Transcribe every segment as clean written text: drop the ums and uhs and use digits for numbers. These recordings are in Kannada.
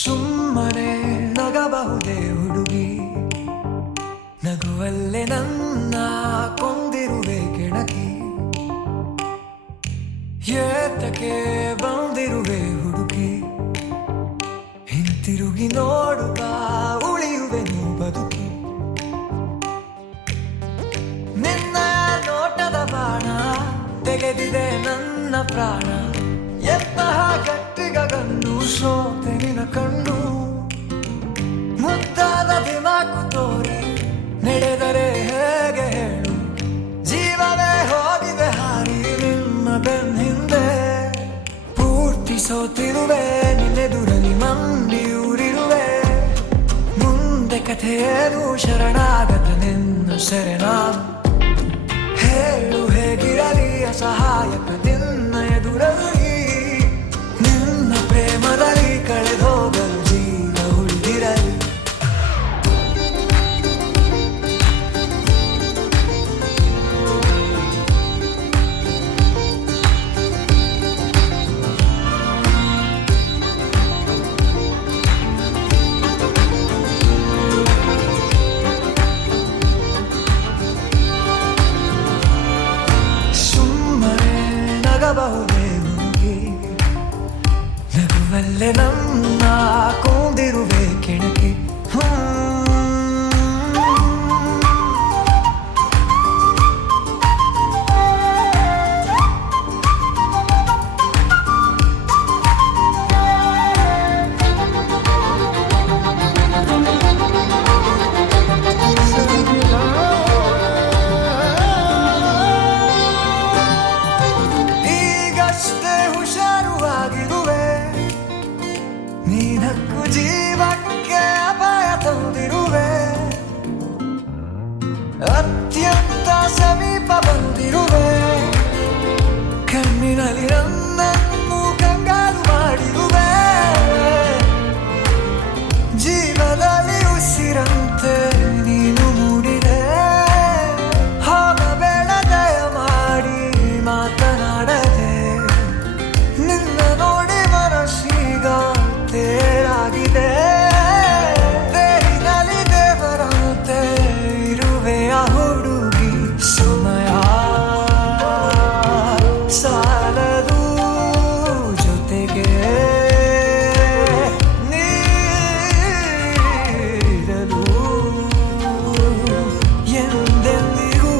ಸುಮ್ಮನೆ ನಗಬಹುದೇ ಹುಡುಗಿ, ನಗುವಲ್ಲೇ ನನ್ನ ಕೊಂದಿರುವೆ ಕೆಣಕಿ. ಏತಕ್ಕೆ ಬಂದಿರುವೆ ಹುಡುಗಿ, ಹಿಂತಿರುಗಿ ನೋಡುವ ಉಳಿಯುವೆನು ಬದುಕಿ. ನಿನ್ನ ನೋಟದ ಬಾಣ ತೆಗೆದಿದೆ ನನ್ನ ಪ್ರಾಣ, ಎಂತಹ ಗಟ್ಟಿಗನ್ನು ಸೋತೆ ನಿನ ಕಣ್ಣು. ಮುದ್ದಾದ ದಿಮಾಕು ತೋರಿ ನಡೆದರೆ ಹೇಗೆ ಹೇಳು, ಜೀವವೇ ಹೋಗಿದೆ ಹಾರಿ ನಿನ್ನ ಬೆನ್ನ ಹಿಂದೆ. ಪೂರ್ತಿ ಸೋತಿರುವೆ ನಿನ್ನೆದುರಲ್ಲಿ ಮಂಡಿಯೂರಿರುವೆ, ಮುಂದೆ ಕಥೆಯೇನು ಶರಣಾಗತ ನಿನ್ನ ಸೆರೆ ನಾನು. ಹೇಳು ಹೇಗಿರಲಿ ಅಸಹಾಯಕ ನಿನ್ನ ಎದುರಲ್ಲಿ, ನಿನ್ನ ಪ್ರೇಮದಲ್ಲಿ ಕಳೆದೋಗಲು ಜೀವ ಉಳಿದಿರಲಿ. ನಗಬಹುದೇ ಹುಡುಗಿ, ನಗುವಲ್ಲೇ ನನ್ನ ಕೊಂದಿರುವೆ ಕೆಣಕಿ. ನೀನಕ್ಕು ಜೀವಕ್ಕೆ ಅಪಾಯ ತಂದಿರುವೆ, ಅತ್ಯಂತ ಸಮೀಪ ಬಂದಿರುವೆ. ಕಣ್ಣಿನಲ್ಲಿ ನನ್ನನ್ನು ಕಂಗಾಲು ಮಾಡಿರುವೆ, ಜೀವದಲ್ಲಿ ಉಸಿರಂತೆ ನೀನು ಮೂಡಿದೆ. ಹೋಗಬೇಡ ದಯ ಮಾಡಿ ಮಾತನಾಡದೆ, ನಿನ್ನ ನೋಡಿ ಮನಸ್ಸೀಗ ತೇರಾಗಿದೆ. ದೇಹಿನಲ್ಲಿ ದೇವರಂತೆ ಇರುವೆಯ ಹುಡುಗಿ, ಸಮಯ ಸಾಲದು ಜೊತೆಗೆ ನೀಡಲು ಎಂದೆಂದಿಗೂ.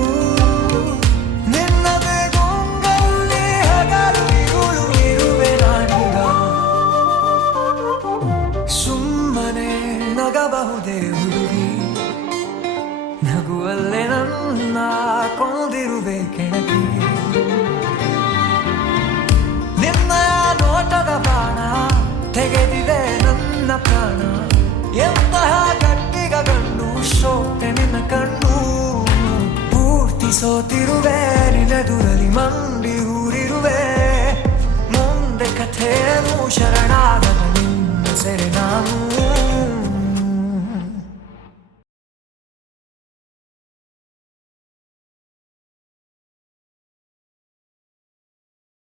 ನಿನ್ನದೇ ಗೊಂಗಲ್ಲಿ ಹಗಲು ಇರುಳು ಇರುವೆ ನಾನೀಗ. ಸುಮ್ಮನೆ ನಗಬಹುದೇ ಹುಡುಗಿ, ನಗುವಲ್ಲೇ ನನ್ನ ಕೊಂದಿರುವೆ ಕೆಣಕಿ. ನಿನ್ನ ನೋಟದ ಬಾಣ ತೆಗೆದಿದೆ ನನ್ನ ಪ್ರಾಣ, ಎಂತಹ ಗಟ್ಟಿಗನ್ನು ಸೋತೆ ನಿನ್ನ ಕಣ್ಣು. ಪೂರ್ತಿ ಸೋತಿರುವೆ ನಿನ್ನೆದುರಲ್ಲಿ ಮಂಡಿ ಊರಿರುವೆ, ಮುಂದೆ ಕಥೆಯೇನು ಶರಣಾಗದ ನಿನ್ನ ಸೆರೆ ನಾನು.